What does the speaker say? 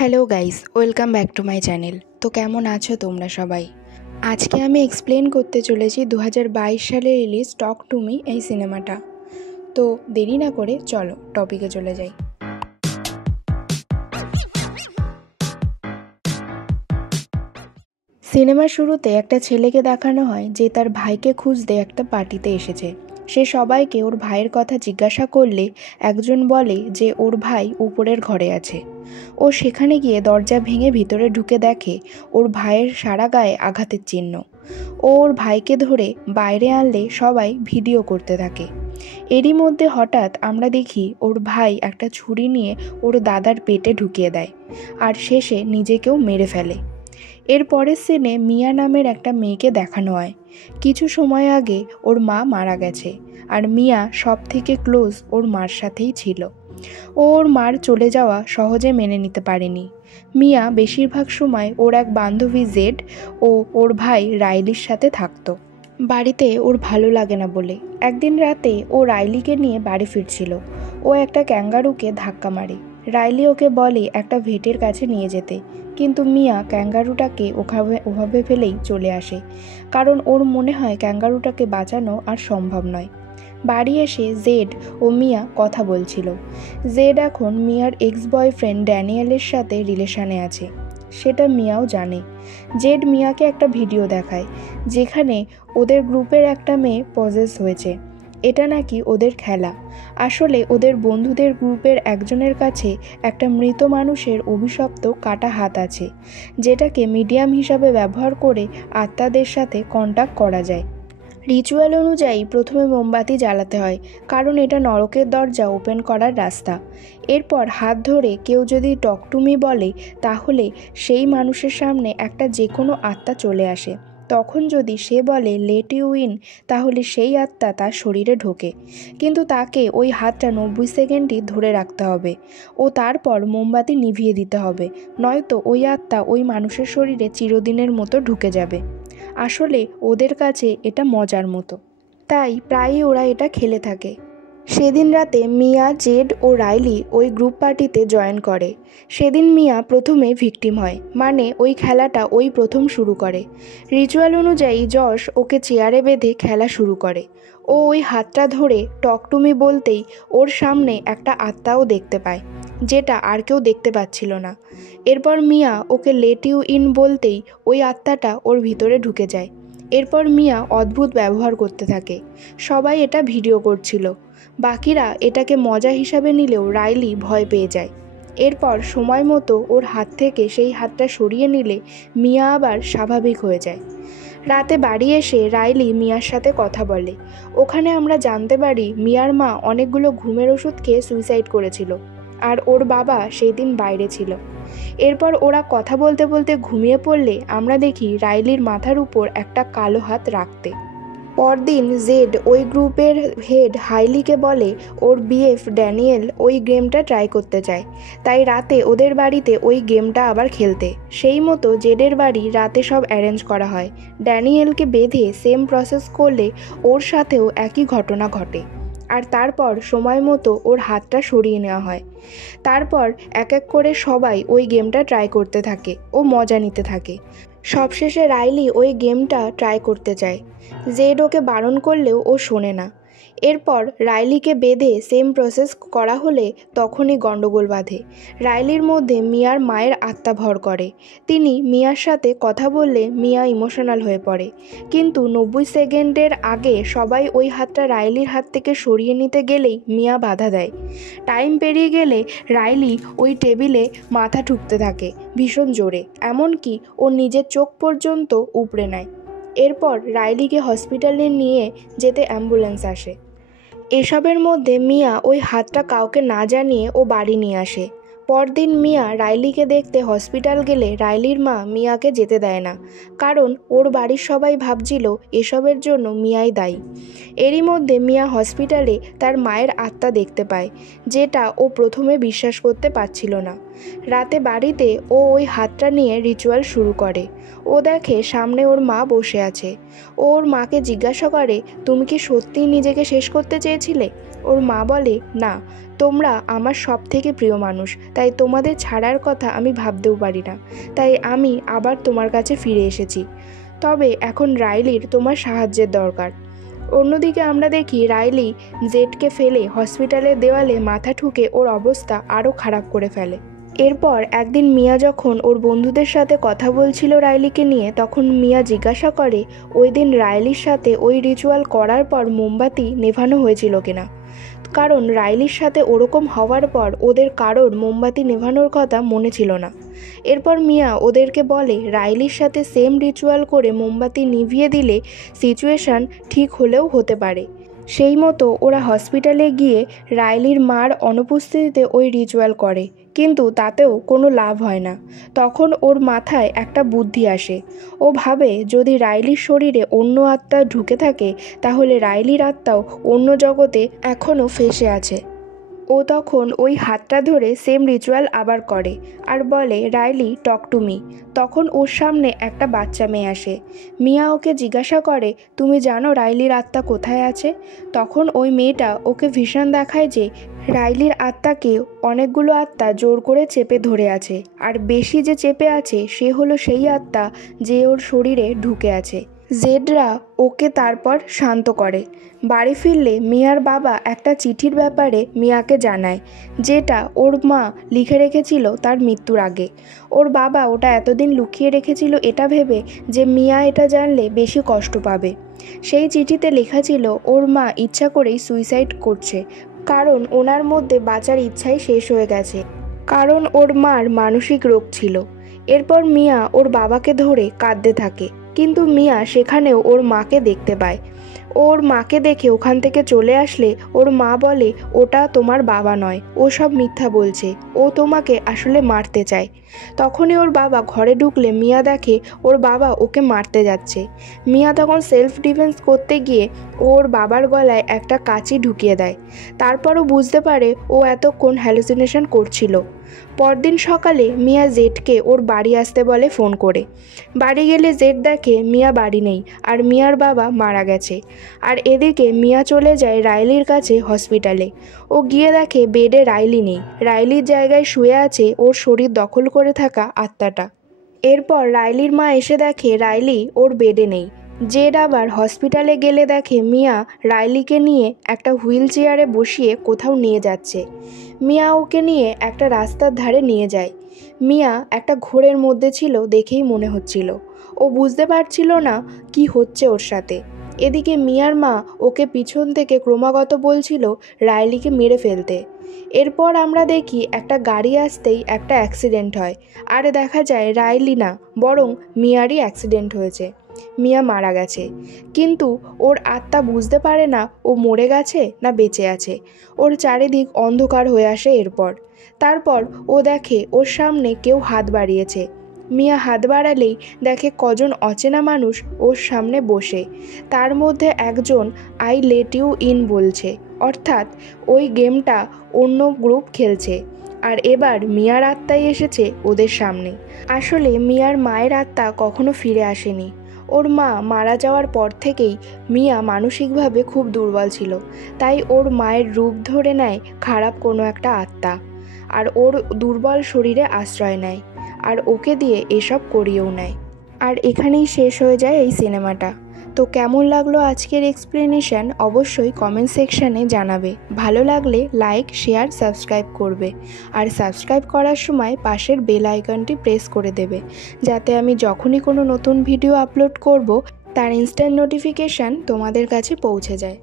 Hello guys, welcome back to my channel. তো কেমন আছো তোমরা সবাই? আজকে আমি এক্সপ্লেন করতে চলেছি 2022 সালে রিলিজ টক টু মি এই সিনেমাটা। তো দেরি না করে চলো টপিকে চলে যাই। সিনেমার শুরুতে একটা ছেলেকে দেখানো হয় যে তার ভাইকে খুঁজতে একটা পার্টিতে এসেছে। সে সবাইকে ওর ভাইয়ের কথা জিজ্ঞাসা করলে একজন বলে যে ওর ভাই উপরের ঘরে আছে। ও সেখানে গিয়ে দরজা ভেঙে ভিতরে ঢুকে দেখে ওর ভাইয়ের সারা গায়ে আঘাতের চিহ্ন। ও ওর ভাইকে ধরে বাইরে আনলে সবাই ভিডিও করতে থাকে। এরই মধ্যে হঠাৎ আমরা দেখি ওর ভাই একটা ছুরি নিয়ে ওর দাদার পেটে ঢুকিয়ে দেয় আর শেষে নিজেকেও মেরে ফেলে। এর পরের সিনে মিয়া নামের একটা মেয়েকে দেখানো হয়। কিছু সময় আগে ওর মা মারা গেছে আর মিয়া সব থেকে ক্লোজ ওর মার সাথেই ছিল। ও ওর মার চলে যাওয়া সহজে মেনে নিতে পারেনি। মিয়া বেশিরভাগ সময় ওর এক বান্ধবী জেড ও ওর ভাই রাইলির সাথে থাকতো। বাড়িতে ওর ভালো লাগে না বলে একদিন রাতে ও রাইলিকে নিয়ে বাড়ি ফিরছিল। ও একটা ক্যাঙ্গারুকে ধাক্কা মারে। রাইলি ওকে বলে একটা ভেটের কাছে নিয়ে যেতে, কিন্তু মিয়া ক্যাঙ্গারুটাকে ওভাবে ফেলেই চলে আসে, কারণ ওর মনে হয় ক্যাঙ্গারুটাকে বাঁচানো আর সম্ভব নয়। বাড়ি এসে জেড ও মিয়া কথা বলছিল। জেড এখন মিয়ার এক্স বয়ফ্রেন্ড ড্যানিয়েলের সাথে রিলেশনে আছে, সেটা মিয়াও জানে। জেড মিয়াকে একটা ভিডিও দেখায় যেখানে ওদের গ্রুপের একটা মেয়ে পজেস হয়েছে। এটা নাকি ওদের খেলা। আসলে ওদের বন্ধুদের গ্রুপের একজনের কাছে একটা মৃত মানুষের অভিশপ্ত কাটা হাত আছে, যেটাকে মিডিয়াম হিসাবে ব্যবহার করে আত্মাদের সাথে কন্ট্যাক্ট করা যায়। রিচুয়াল অনুযায়ী প্রথমে মোমবাতি জ্বালাতে হয়, কারণ এটা নরকের দরজা ওপেন করার রাস্তা। এরপর হাত ধরে কেউ যদি টক টু মি বলে, তাহলে সেই মানুষের সামনে একটা যে কোনো আত্মা চলে আসে। তখন যদি সে বলে লেট ইউ ইন, তাহলে সেই আত্মা তার শরীরে ঢোকে, কিন্তু তাকে ওই হাতটা 90 সেকেন্ডই ধরে রাখতে হবে ও তারপর মোমবাতি নিভিয়ে দিতে হবে, নয়তো ওই আত্মা ওই মানুষের শরীরে চিরদিনের মতো ঢুকে যাবে। আসলে ওদের কাছে এটা মজার মতো, তাই প্রায়ই ওরা এটা খেলে থাকে। সেদিন রাতে মিয়া, জেড ও রাইলি ওই গ্রুপ পার্টিতে জয়েন করে। সেদিন মিয়া প্রথমে ভিকটিম হয়, মানে ওই খেলাটা ওই প্রথম শুরু করে। রিচুয়াল অনুযায়ী যশ ওকে চেয়ারে বেঁধে খেলা শুরু করে। ও ওই হাতটা ধরে টক টু মি বলতেই ওর সামনে একটা আত্মাও দেখতে পায়, যেটা আর কেউ দেখতে পাচ্ছিল না। এরপর মিয়া ওকে লেট ইউ ইন বলতেই ওই আত্মাটা ওর ভিতরে ঢুকে যায়। এরপর মিয়া অদ্ভুত ব্যবহার করতে থাকে। সবাই এটা ভিডিও করছিল। বাকিরা এটাকে মজা হিসাবে নিলেও রাইলি ভয় পেয়ে যায়। এরপর সময় মতো ওর হাত থেকে সেই হাতটা সরিয়ে নিলে মিয়া আবার স্বাভাবিক হয়ে যায়। রাতে বাড়ি এসে রাইলি মিয়ার সাথে কথা বলে। ওখানে আমরা জানতে পারি মিয়ার মা অনেকগুলো ঘুমের ওষুধ খেয়ে সুইসাইড করেছিল আর ওর বাবা সেই দিন বাইরে ছিল। এরপর ওরা কথা বলতে বলতে ঘুমিয়ে পড়লে আমরা দেখি রাইলির মাথার উপর একটা কালো হাত রাখতে। পরদিন জেড ওই গ্রুপের হেড হাইলিকে বলে ওর বিএফ ড্যানিয়েল ওই গেমটা ট্রাই করতে চায়, তাই রাতে ওদের বাড়িতে ওই গেমটা আবার খেলতে। সেই মতো জেডের বাড়ি রাতে সব অ্যারেঞ্জ করা হয়। ড্যানিয়েলকে বেঁধে সেম প্রসেস করলে ওর সাথেও একই ঘটনা ঘটে, আর তারপর সময় মতো ওর হাতটা সরিয়ে নেওয়া হয়। তারপর এক এক করে সবাই ওই গেমটা ট্রাই করতে থাকে ও মজা নিতে থাকে। সবশেষে রাইলি ওই গেমটা ট্রাই করতে চায়। জেড ওকে বারণ করলেও ও শোনে না। এরপর রাইলিকে বেঁধে সেম প্রসেস করা হলে তখনই গণ্ডগোল বাঁধে। রাইলির মধ্যে মিয়ার মায়ের আত্মা ভর করে। তিনি মিয়ার সাথে কথা বললে মিয়া ইমোশনাল হয়ে পড়ে, কিন্তু 90 সেকেন্ডের আগে সবাই ওই হাতটা রাইলির হাত থেকে সরিয়ে নিতে গেলেই মিয়া বাধা দেয়। টাইম পেরিয়ে গেলে রাইলি ওই টেবিলে মাথা ঠুকতে থাকে ভীষণ জোরে, এমনকি ওর নিজের চোখ পর্যন্ত উপড়ে নেয়। এরপর রাইলিকে হসপিটালে নিয়ে যেতে অ্যাম্বুলেন্স আসে। এসবের মধ্যে মিয়া ওই হাতটা কাউকে না জানিয়ে ও বাড়ি নিয়ে আসে। পরদিন মিয়া রাইলিকে দেখতে হসপিটাল গেলে রাইলির মা মিয়াকে যেতে দেয় না, কারণ ওর বাড়ির সবাই ভাবছিল এসবের জন্য মিয়াই দায়ী। এরই মধ্যে মিয়া হসপিটালে তার মায়ের আত্মা দেখতে পায়, যেটা ও প্রথমে বিশ্বাস করতে পারছিল না। রাতে বাড়িতে ও ওই হাতটা নিয়ে রিচুয়াল শুরু করে। ও দেখে সামনে ওর মা বসে আছে। ও ওর মাকে জিজ্ঞাসা করে, তুমি কি সত্যিই নিজেকে শেষ করতে চেয়েছিলে? ওর মা বলে, না, তোমরা আমার সব থেকে প্রিয় মানুষ, তাই তোমাদের ছাড়ার কথা আমি ভাবতেও পারি না। তাই আমি আবার তোমার কাছে ফিরে এসেছি। তবে এখন রাইলির তোমার সাহায্যের দরকার। অন্যদিকে আমরা দেখি রাইলি জেডকে ফেলে হসপিটালের দেওয়ালে মাথা ঠুকে ওর অবস্থা আরও খারাপ করে ফেলে। এরপর একদিন মিয়া যখন ওর বন্ধুদের সাথে কথা বলছিল রাইলিকে নিয়ে, তখন মিয়া জিজ্ঞাসা করে ওই দিন রাইলির সাথে ওই রিচুয়াল করার পর মোমবাতি নেভানো হয়েছিল কিনা। কারণ রাইলির সাথে ওরকম হওয়ার পর ওদের কারোর মোমবাতি নেভানোর কথা মনে ছিল না। এরপর মিয়া ওদেরকে বলে রাইলির সাথে সেম রিচুয়াল করে মোমবাতি নিভিয়ে দিলে সিচুয়েশান ঠিক হলেও হতে পারে। সেই মতো ওরা হসপিটালে গিয়ে রাইলির মার অনুপস্থিতিতে ওই রিচুয়াল করে, কিন্তু তাতেও কোনো লাভ হয় না। তখন ওর মাথায় একটা বুদ্ধি আসে। ও ভাবে যদি রাইলির শরীরে অন্য আত্মা ঢুকে থাকে তাহলে রাইলির আত্মাও অন্য জগতে এখনও ফেঁসে আছে। ও তখন ওই হাতটা ধরে সেম রিচুয়াল আবার করে আর বলে রাইলি টক টু মি। তখন ওর সামনে একটা বাচ্চা মেয়ে আসে। মিয়া ওকে জিজ্ঞাসা করে তুমি জানো রাইলির আত্মা কোথায় আছে? তখন ওই মেয়েটা ওকে ভিশন দেখায় যে রাইলির আত্মাকে অনেকগুলো আত্মা জোর করে চেপে ধরে আছে, আর বেশি যে চেপে আছে সে হলো সেই আত্মা যে ওর শরীরে ঢুকে আছে। জেডরা ওকে তারপর শান্ত করে। বাড়ি ফিরলে মিয়ার বাবা একটা চিঠির ব্যাপারে মিয়াকে জানায়, যেটা ওর মা লিখে রেখেছিল তার মৃত্যুর আগে। ওর বাবা ওটা এতদিন লুকিয়ে রেখেছিল এটা ভেবে যে মিয়া এটা জানলে বেশি কষ্ট পাবে। সেই চিঠিতে লেখা ছিল ওর মা ইচ্ছা করেই সুইসাইড করছে, কারণ ওনার মধ্যে বাঁচার ইচ্ছাই শেষ হয়ে গেছে, কারণ ওর মার মানসিক রোগ ছিল। এরপর মিয়া ওর বাবাকে ধরে কাঁদতে থাকে, কিন্তু মিয়া সেখানেও ওর মাকে দেখতে পায়। ওর মাকে দেখে ওখান থেকে চলে আসলে ওর মা বলে ওটা তোমার বাবা নয়, ও সব মিথ্যা বলছে, ও তোমাকে আসলে মারতে চায়। তখনই ওর বাবা ঘরে ঢুকলে মিয়া দেখে ওর বাবা ওকে মারতে যাচ্ছে। মিয়া তখন সেলফ ডিফেন্স করতে গিয়ে ওর বাবার গলায় একটা কাঁচি ঢুকিয়ে দেয়। তারপরও বুঝতে পারে ও এতক্ষণ হ্যালুসিনেশন করছিল। পরদিন সকালে মিয়া জেডকে ওর বাড়ি আসতে বলে ফোন করে। বাড়ি গেলে জেড দেখে মিয়া বাড়ি নেই আর মিয়ার বাবা মারা গেছে। আর এদিকে মিয়া চলে যায় রাইলির কাছে হসপিটালে। ও গিয়ে দেখে বেডে রাইলি নেই, রাইলির জায়গায় শুয়ে আছে ওর শরীর দখল করে থাকা আত্মাটা। এরপর রাইলির মা এসে দেখে রাইলি ওর বেডে নেই। জেড আবার হসপিটালে গেলে দেখে মিয়া রাইলিকে নিয়ে একটা হুইল চেয়ারে বসিয়ে কোথাও নিয়ে যাচ্ছে। মিয়া ওকে নিয়ে একটা রাস্তার ধারে নিয়ে যায়। মিয়া একটা ঘোরের মধ্যে ছিল দেখেই মনে হচ্ছিল। ও বুঝতে পারছিল না কি হচ্ছে ওর সাথে। এদিকে মিয়ার মা ওকে পিছন থেকে ক্রমাগত বলছিল রাইলিকে মেরে ফেলতে। এরপর আমরা দেখি একটা গাড়ি আসতেই একটা অ্যাক্সিডেন্ট হয়, আর দেখা যায় রাইলি না, বরং মিয়ারই অ্যাক্সিডেন্ট হয়েছে। মিয়া মারা গেছে, কিন্তু ওর আত্মা বুঝতে পারে না ও মরে গেছে না বেঁচে আছে। ওর চারিদিক অন্ধকার হয়ে আসে। তারপর ও দেখে ওর সামনে কেউ হাত বাড়িয়েছে। মিয়া হাত বাড়ালেই দেখে কজন অচেনা মানুষ ওর সামনে বসে। তার মধ্যে একজন আই লেট ইউ ইন বলছে, অর্থাৎ ওই গেমটা অন্য গ্রুপ খেলছে। আর এবার মিয়ার আত্মাই এসেছে ওদের সামনে। আসলে মিয়ার মায়ের আত্মা কখনো ফিরে আসেনি। ওর মা মারা যাওয়ার পর থেকেই মিয়া মানসিকভাবে খুব দুর্বল ছিল, তাই ওর মায়ের রূপ ধরে নেয় খারাপ কোনো একটা আত্মা, আর ওর দুর্বল শরীরে আশ্রয় নেয়, আর ওকে দিয়ে এসব করিয়েও নেয়। আর এখানেই শেষ হয়ে যায় এই সিনেমাটা। তো কেমন লাগলো আজকের এক্সপ্লেনেশন অবশ্যই কমেন্ট সেকশানে জানাবে। ভালো লাগলে লাইক, শেয়ার, সাবস্ক্রাইব করবে। আর সাবস্ক্রাইব করার সময় পাশের বেল আইকনটি প্রেস করে দেবে, যাতে আমি যখনই কোনো নতুন ভিডিও আপলোড করব তার ইনস্ট্যান্ট নোটিফিকেশান তোমাদের কাছে পৌঁছে যায়।